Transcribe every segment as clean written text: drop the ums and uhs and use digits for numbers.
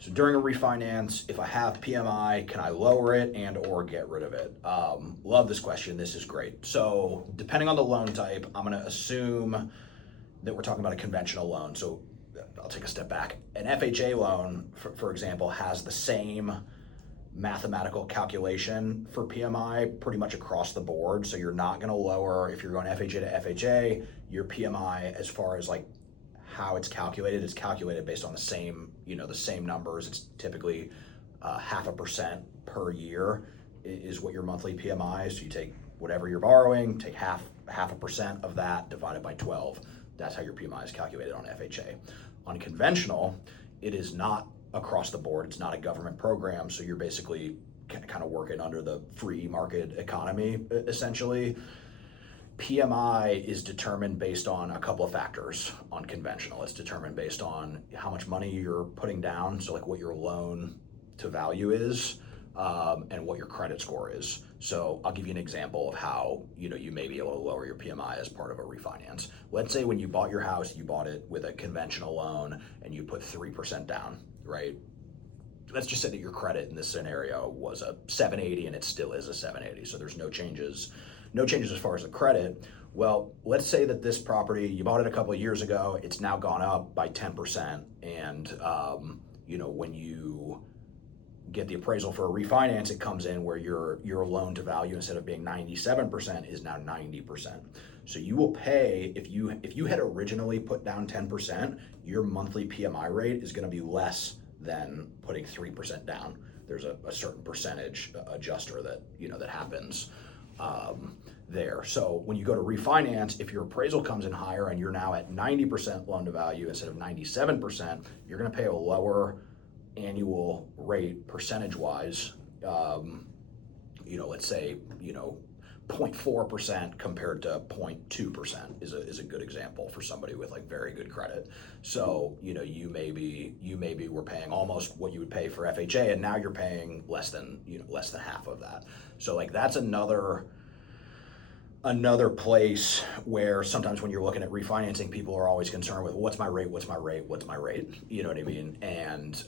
So during a refinance, if I have PMI, can I lower it and or get rid of it? Love this question. This is great. So depending on the loan type, I'm going to assume that we're talking about a conventional loan. So I'll take a step back. An FHA loan, for example, has the same mathematical calculation for PMI pretty much across the board. So you're not going to lower, if you're going FHA to FHA, your PMI as far as like how it's calculated is calculated based on the same, the same numbers. It's typically 0.5% per year is what your monthly PMI is. So you take whatever you're borrowing, take half a percent of that divided by 12. That's how your PMI is calculated on FHA. On conventional, it is not across the board. It's not a government program. So you're basically kind of working under the free market economy, essentially. PMI is determined based on a couple of factors on conventional. It's determined based on how much money you're putting down, so like what your loan to value is, and what your credit score is. So I'll give you an example of how you may be able to lower your PMI as part of a refinance. Let's say when you bought your house, you bought it with a conventional loan and you put 3% down, right? Let's just say that your credit in this scenario was a 780 and it still is a 780. So there's no changes as far as the credit. Well, let's say that this property, you bought it a couple of years ago, it's now gone up by 10%. And, when you get the appraisal for a refinance, it comes in where your loan to value, instead of being 97%, is now 90%. So you will pay, if you had originally put down 10%, your monthly PMI rate is going to be less than putting 3% down. There's a certain percentage adjuster that happens there. So when you go to refinance, if your appraisal comes in higher and you're now at 90% loan to value instead of 97%, you're going to pay a lower annual rate percentage wise. Let's say 0.4% compared to 0.2% is a good example for somebody with like very good credit. So you maybe were paying almost what you would pay for FHA, and now you're paying less than half of that. So like that's another place where sometimes when you're looking at refinancing, people are always concerned with what's my rate, you know what I mean? And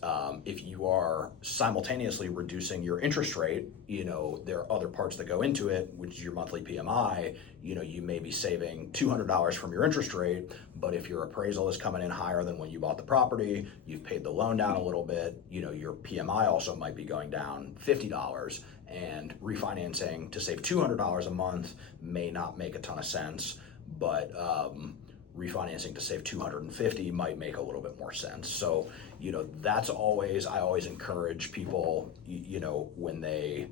if you are simultaneously reducing your interest rate, there are other parts that go into it, which is your monthly PMI. You may be saving $200 from your interest rate, but if your appraisal is coming in higher than when you bought the property, you've paid the loan down a little bit, your PMI also might be going down $50. And refinancing to save $200 a month may not make a ton of sense, but refinancing to save $250 might make a little bit more sense. So, I always encourage people, when I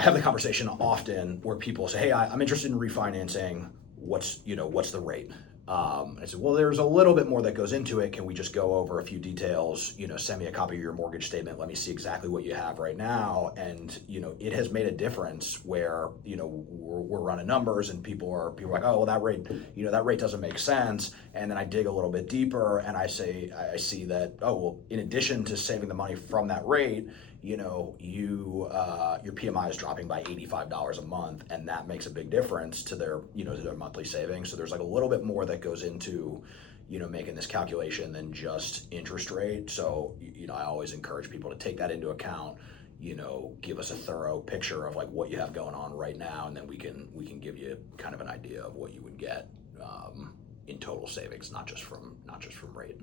have the conversation often where people say, hey, I'm interested in refinancing. What's the rate? I said, well, there's a little bit more that goes into it. Can we just go over a few details? Send me a copy of your mortgage statement. Let me see exactly what you have right now. And, it has made a difference where, we're running numbers and people are like, oh, well, that rate doesn't make sense. And then I dig a little bit deeper and I see that, oh, well, in addition to saving the money from that rate, your PMI is dropping by $85 a month, and that makes a big difference to their monthly savings. So there's like a little bit more that goes into, making this calculation than just interest rate. So, I always encourage people to take that into account, give us a thorough picture of like what you have going on right now, and then we can give you kind of an idea of what you would get in total savings, not just from rate.